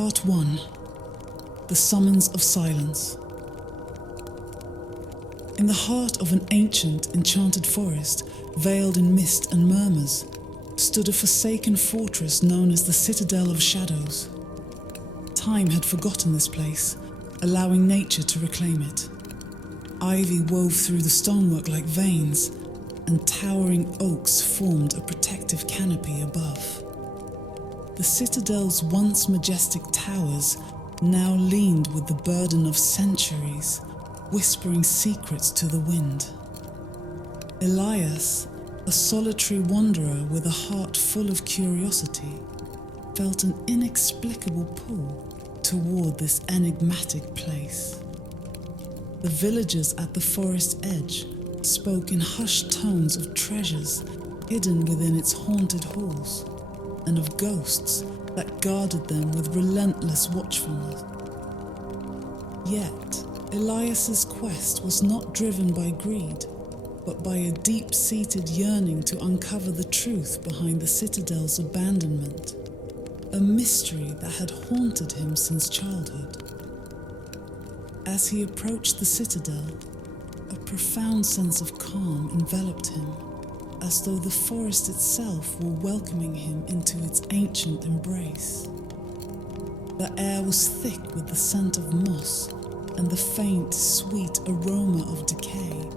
Part 1. The Summons of Silence. In the heart of an ancient, enchanted forest, veiled in mist and murmurs, stood a forsaken fortress known as the Citadel of Shadows. Time had forgotten this place, allowing nature to reclaim it. Ivy wove through the stonework like veins, and towering oaks formed a protective canopy above. The Citadel's once majestic towers now leaned with the burden of centuries, whispering secrets to the wind. Elias, a solitary wanderer with a heart full of curiosity, felt an inexplicable pull toward this enigmatic place. The villagers at the forest edge spoke in hushed tones of treasures hidden within its haunted halls, and of ghosts that guarded them with relentless watchfulness. Yet, Elias's quest was not driven by greed, but by a deep-seated yearning to uncover the truth behind the Citadel's abandonment, a mystery that had haunted him since childhood. As he approached the Citadel, a profound sense of calm enveloped him, as though the forest itself were welcoming him into its ancient embrace. The air was thick with the scent of moss and the faint, sweet aroma of decay,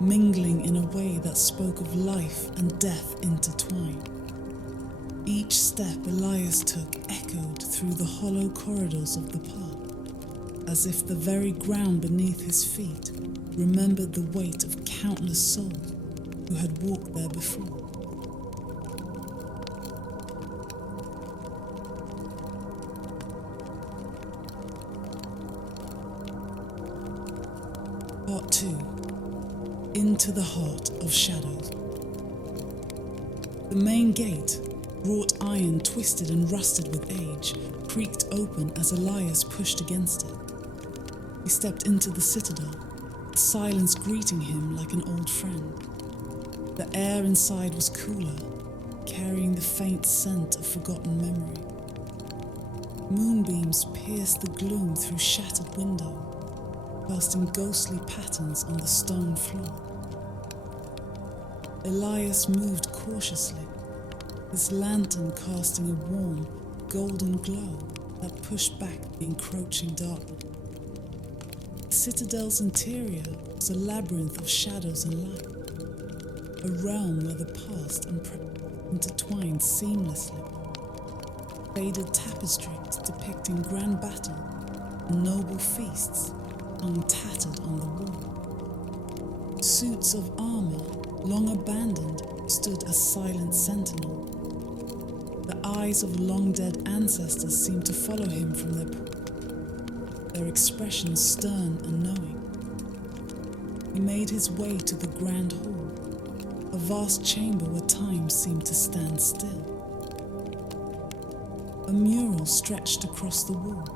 mingling in a way that spoke of life and death intertwined. Each step Elias took echoed through the hollow corridors of the park, as if the very ground beneath his feet remembered the weight of countless souls who had walked there before. Part 2. Into the Heart of Shadows. The main gate, wrought iron twisted and rusted with age, creaked open as Elias pushed against it. He stepped into the citadel, silence greeting him like an old friend. The air inside was cooler, carrying the faint scent of forgotten memory. Moonbeams pierced the gloom through shattered window, casting ghostly patterns on the stone floor. Elias moved cautiously, his lantern casting a warm, golden glow that pushed back the encroaching darkness. The citadel's interior was a labyrinth of shadows and light, a realm where the past and present intertwined seamlessly. Faded tapestries depicting grand battle and noble feasts hung tattered on the wall. Suits of armor, long abandoned, stood as silent sentinel. The eyes of long-dead ancestors seemed to follow him from their expressions stern and knowing. He made his way to the grand hall, a vast chamber where time seemed to stand still. A mural stretched across the wall,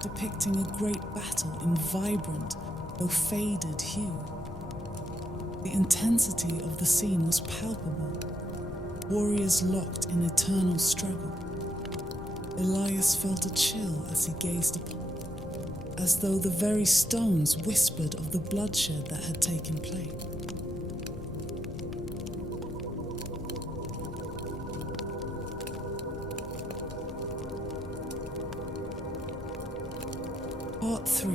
depicting a great battle in vibrant, though faded hue. The intensity of the scene was palpable, warriors locked in eternal struggle. Elias felt a chill as he gazed upon, as though the very stones whispered of the bloodshed that had taken place. Part 3.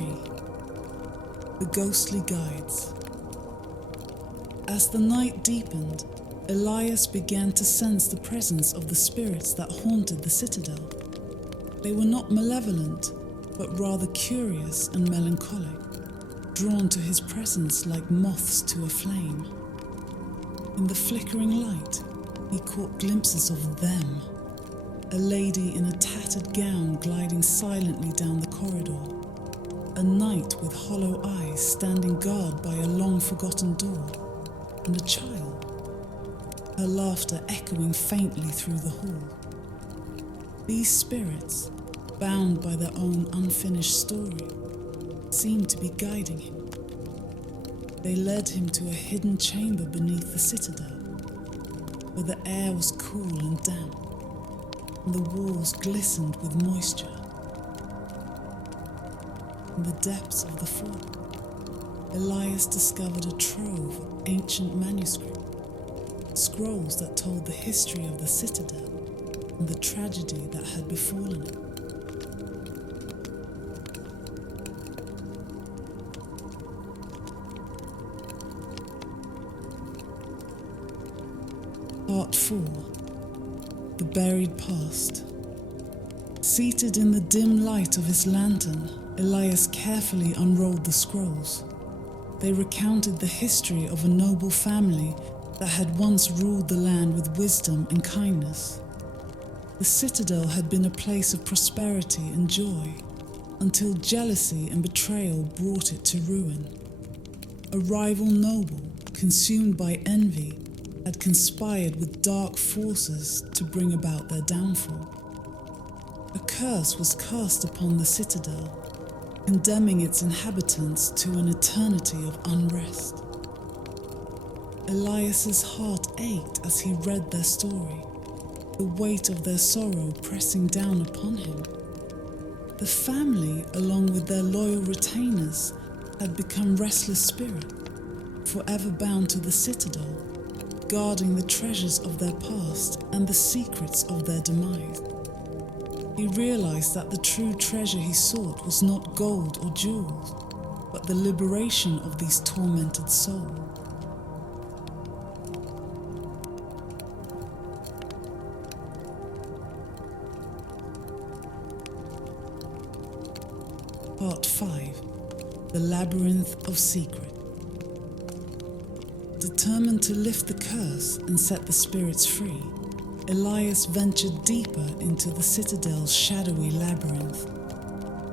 The Ghostly Guides. As the night deepened, Elias began to sense the presence of the spirits that haunted the citadel. They were not malevolent, but rather curious and melancholic, drawn to his presence like moths to a flame. In the flickering light, he caught glimpses of them, a lady in a tattered gown gliding silently down the corridor, a knight with hollow eyes standing guard by a long-forgotten door, and a child, her laughter echoing faintly through the hall. These spirits, bound by their own unfinished story, seemed to be guiding him. They led him to a hidden chamber beneath the citadel, where the air was cool and damp, and the walls glistened with moisture. in the depths of the fort, Elias discovered a trove of ancient manuscripts, scrolls that told the history of the Citadel and the tragedy that had befallen it. Part 4. The Buried Past. Seated in the dim light of his lantern, Elias carefully unrolled the scrolls. They recounted the history of a noble family that had once ruled the land with wisdom and kindness. The Citadel had been a place of prosperity and joy, until jealousy and betrayal brought it to ruin. A rival noble, consumed by envy, had conspired with dark forces to bring about their downfall. A curse was cast upon the Citadel, condemning its inhabitants to an eternity of unrest. Elias's heart ached as he read their story, the weight of their sorrow pressing down upon him. The family, along with their loyal retainers, had become restless spirits, forever bound to the Citadel, guarding the treasures of their past and the secrets of their demise. He realized that the true treasure he sought was not gold or jewels, but the liberation of these tormented souls. Part 5. The Labyrinth of Secret. Determined to lift the curse and set the spirits free, Elias ventured deeper into the Citadel's shadowy labyrinth.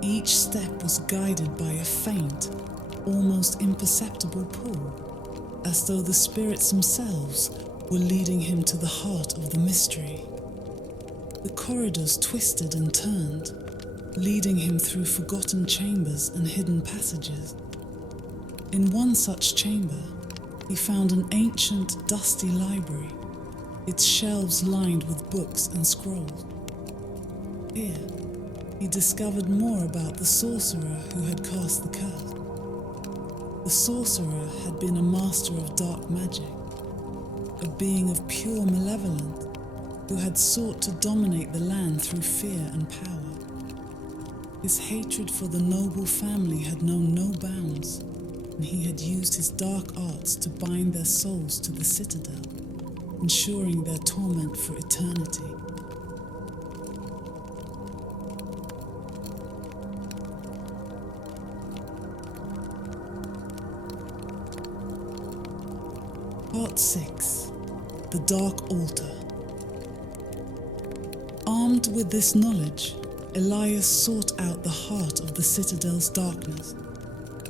Each step was guided by a faint, almost imperceptible pull, as though the spirits themselves were leading him to the heart of the mystery. The corridors twisted and turned, leading him through forgotten chambers and hidden passages. In one such chamber, he found an ancient, dusty library, its shelves lined with books and scrolls. Here, he discovered more about the sorcerer who had cast the curse. The sorcerer had been a master of dark magic, a being of pure malevolence who had sought to dominate the land through fear and power. His hatred for the noble family had known no bounds, and he had used his dark arts to bind their souls to the Citadel, ensuring their torment for eternity. Part 6. The Dark Altar. Armed with this knowledge, Elias sought out the heart of the Citadel's darkness.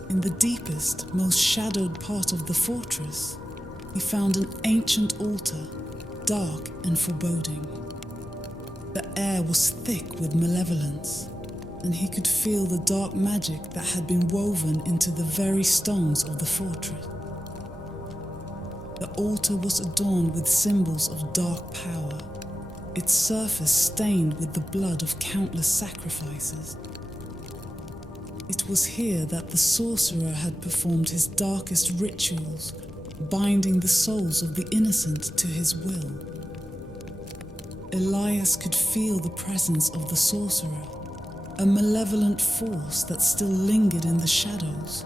In the deepest, most shadowed part of the fortress, he found an ancient altar, dark and foreboding. The air was thick with malevolence, and he could feel the dark magic that had been woven into the very stones of the fortress. The altar was adorned with symbols of dark power, its surface stained with the blood of countless sacrifices. It was here that the sorcerer had performed his darkest rituals, binding the souls of the innocent to his will. Elias could feel the presence of the sorcerer, a malevolent force that still lingered in the shadows,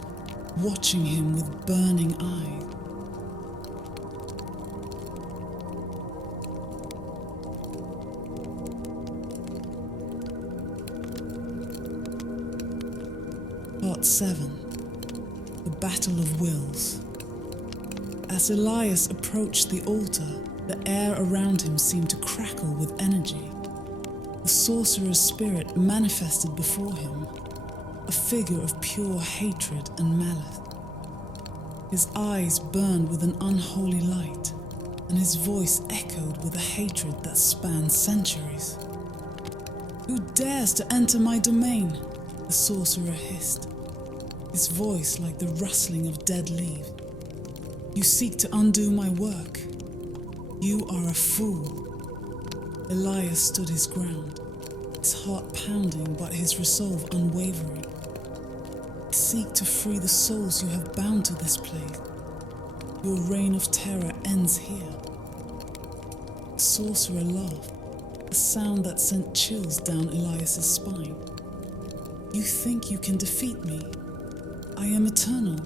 watching him with burning eyes. Part 7. The Battle of Wills. As Elias approached the altar, the air around him seemed to crackle with energy. The sorcerer's spirit manifested before him, a figure of pure hatred and malice. His eyes burned with an unholy light, and his voice echoed with a hatred that spanned centuries. "Who dares to enter my domain?" the sorcerer hissed, his voice like the rustling of dead leaves. "You seek to undo my work. You are a fool." Elias stood his ground, his heart pounding but his resolve unwavering. seek to free the souls you have bound to this place. Your reign of terror ends here. The sorcerer laughed, a sound that sent chills down Elias's spine. You think you can defeat me? I am eternal.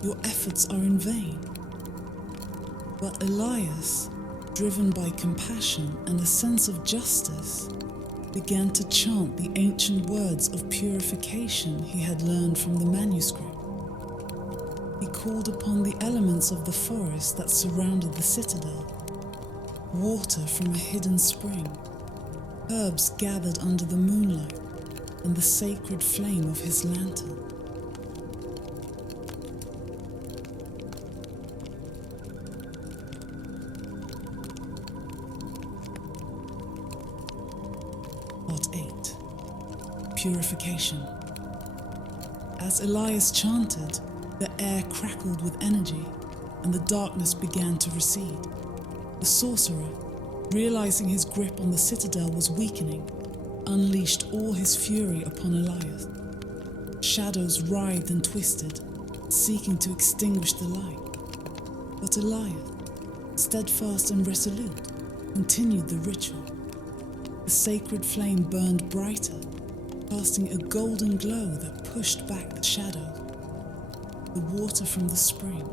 Your efforts are in vain. But Elias, driven by compassion and a sense of justice, began to chant the ancient words of purification he had learned from the manuscript. He called upon the elements of the forest that surrounded the citadel, water from a hidden spring, herbs gathered under the moonlight, and the sacred flame of his lantern. Part 8. Purification. As Elias chanted, the air crackled with energy, and the darkness began to recede. The sorcerer, realizing his grip on the citadel was weakening, unleashed all his fury upon Elias. Shadows writhed and twisted, seeking to extinguish the light. But Elias, steadfast and resolute, continued the ritual. The sacred flame burned brighter, casting a golden glow that pushed back the shadows. The water from the spring,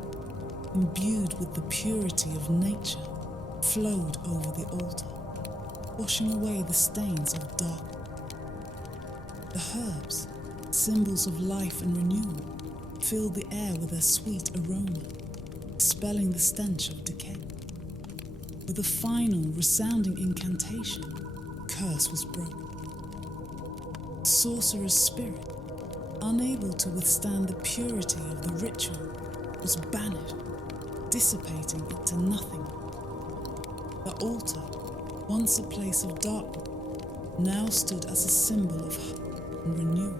imbued with the purity of nature, flowed over the altar, washing away the stains of darkness. The herbs, symbols of life and renewal, filled the air with their sweet aroma, dispelling the stench of decay. With a final, resounding incantation, the curse was broken. The sorcerer's spirit, unable to withstand the purity of the ritual, was banished, dissipating it to nothing. The altar, once a place of darkness, now stood as a symbol of hope and renewal.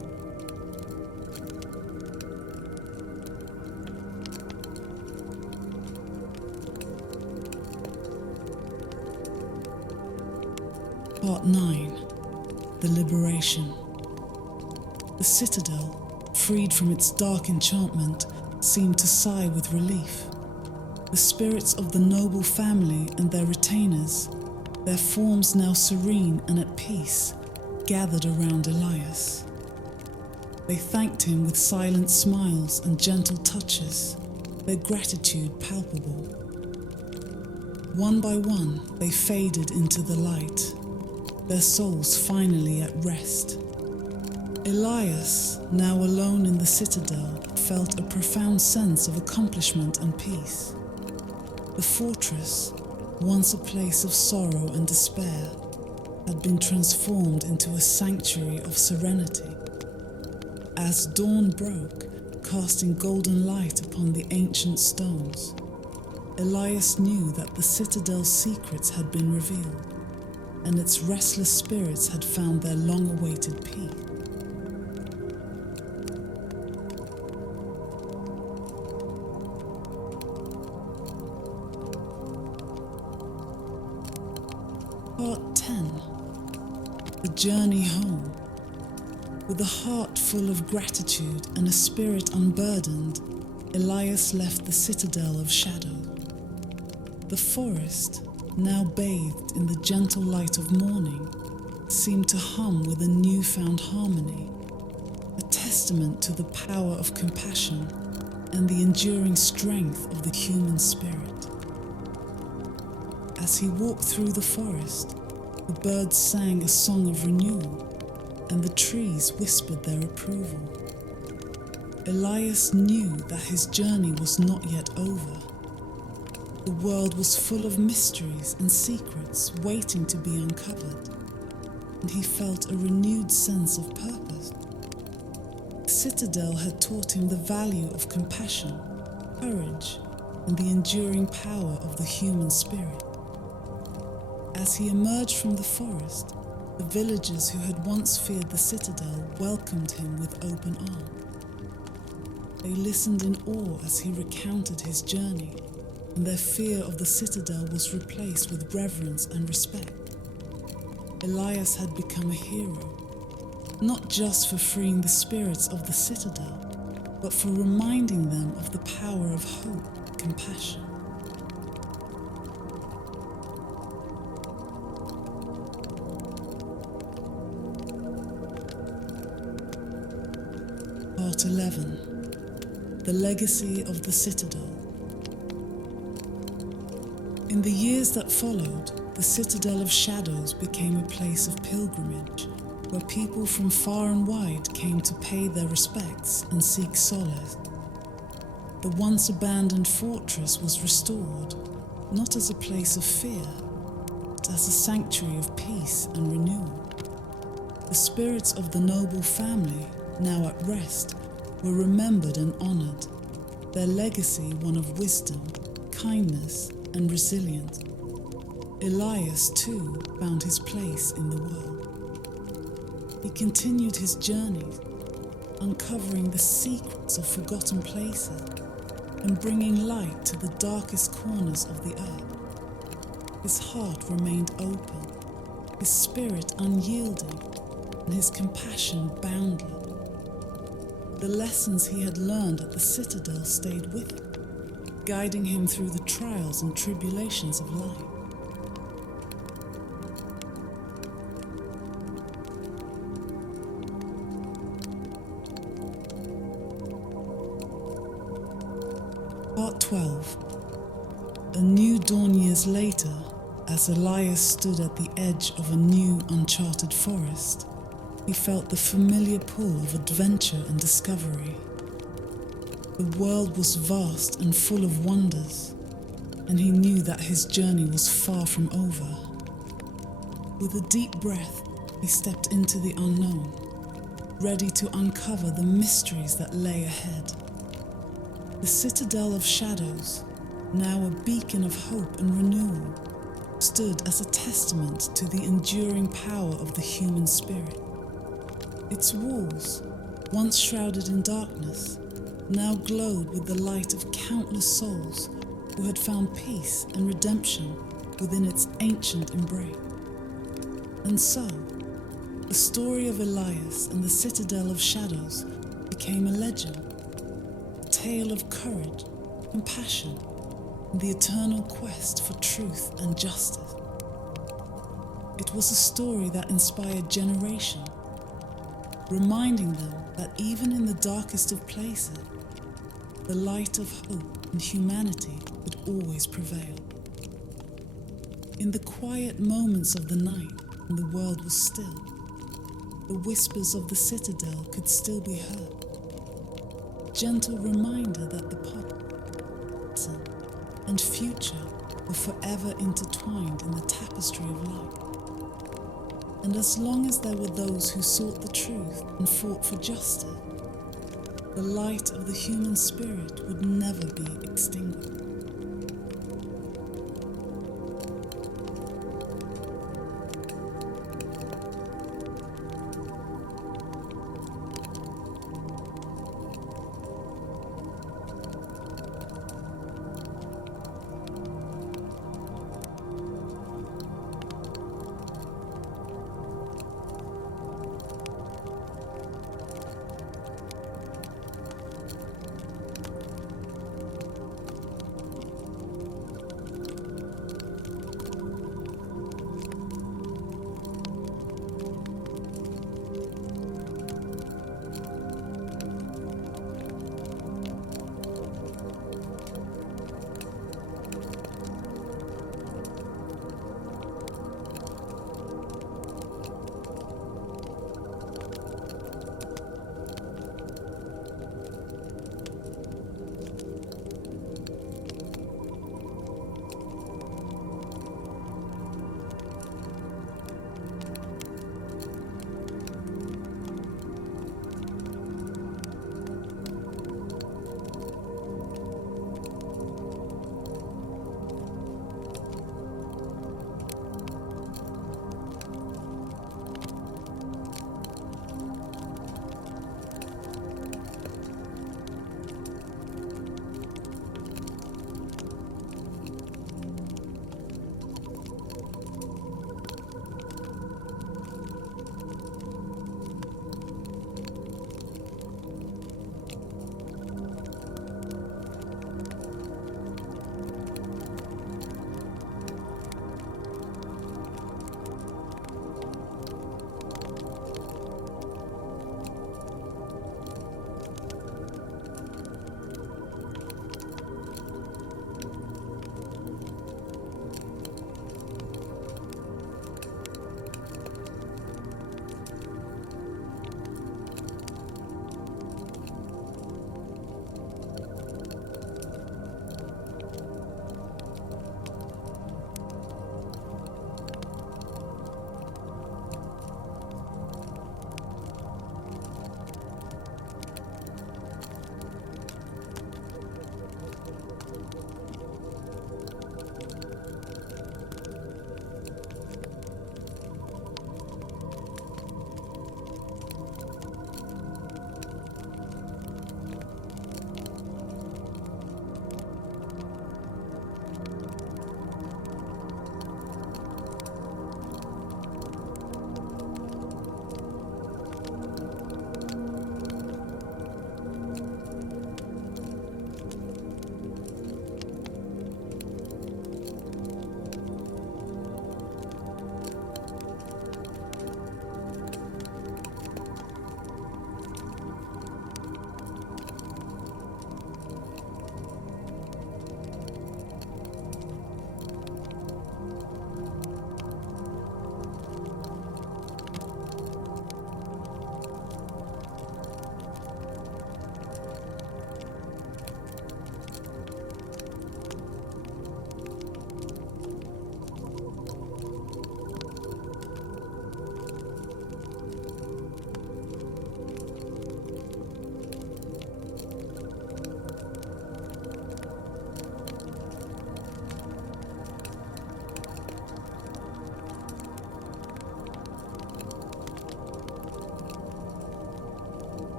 Part 9. The Liberation. The citadel, freed from its dark enchantment, seemed to sigh with relief. The spirits of the noble family and their retainers, their forms now serene and at peace, gathered around Elias. They thanked him with silent smiles and gentle touches, their gratitude palpable. One by one, they faded into the light, their souls finally at rest. Elias, now alone in the citadel, felt a profound sense of accomplishment and peace. The fortress, once a place of sorrow and despair, had been transformed into a sanctuary of serenity. As dawn broke, casting golden light upon the ancient stones, Elias knew that the citadel's secrets had been revealed, and its restless spirits had found their long-awaited peace. Part 10. The Journey Home. With a heart full of gratitude and a spirit unburdened, Elias left the citadel of shadow. The forest, now bathed in the gentle light of morning, seemed to hum with a newfound harmony, a testament to the power of compassion and the enduring strength of the human spirit. As he walked through the forest, the birds sang a song of renewal, and the trees whispered their approval. Elias knew that his journey was not yet over. The world was full of mysteries and secrets waiting to be uncovered, and he felt a renewed sense of purpose. The Citadel had taught him the value of compassion, courage, and the enduring power of the human spirit. As he emerged from the forest, the villagers who had once feared the Citadel welcomed him with open arms. They listened in awe as he recounted his journey, and their fear of the Citadel was replaced with reverence and respect. Elias had become a hero, not just for freeing the spirits of the Citadel, but for reminding them of the power of hope and compassion. Part 11. The Legacy of the Citadel. In the years that followed, the Citadel of Shadows became a place of pilgrimage, where people from far and wide came to pay their respects and seek solace. The once abandoned fortress was restored, not as a place of fear, but as a sanctuary of peace and renewal. The spirits of the noble family, now at rest, were remembered and honored, their legacy one of wisdom, kindness, and resilience. Elias, too, found his place in the world. He continued his journeys, uncovering the secrets of forgotten places and bringing light to the darkest corners of the earth. His heart remained open, his spirit unyielding, and his compassion boundless. The lessons he had learned at the Citadel stayed with him, guiding him through the trials and tribulations of life. Part 12. A new dawn years later, as Elias stood at the edge of a new uncharted forest, he felt the familiar pull of adventure and discovery. The world was vast and full of wonders, and he knew that his journey was far from over. With a deep breath, he stepped into the unknown, ready to uncover the mysteries that lay ahead. The Citadel of Shadows, now a beacon of hope and renewal, stood as a testament to the enduring power of the human spirit. Its walls, once shrouded in darkness, now glowed with the light of countless souls who had found peace and redemption within its ancient embrace. And so, the story of Elias and the Citadel of Shadows became a legend, a tale of courage, compassion, and the eternal quest for truth and justice. It was a story that inspired generations, reminding them that even in the darkest of places, the light of hope and humanity would always prevail. In the quiet moments of the night when the world was still, the whispers of the Citadel could still be heard. A gentle reminder that the present and future were forever intertwined in the tapestry of life. And as long as there were those who sought the truth and fought for justice, the light of the human spirit would never be extinguished.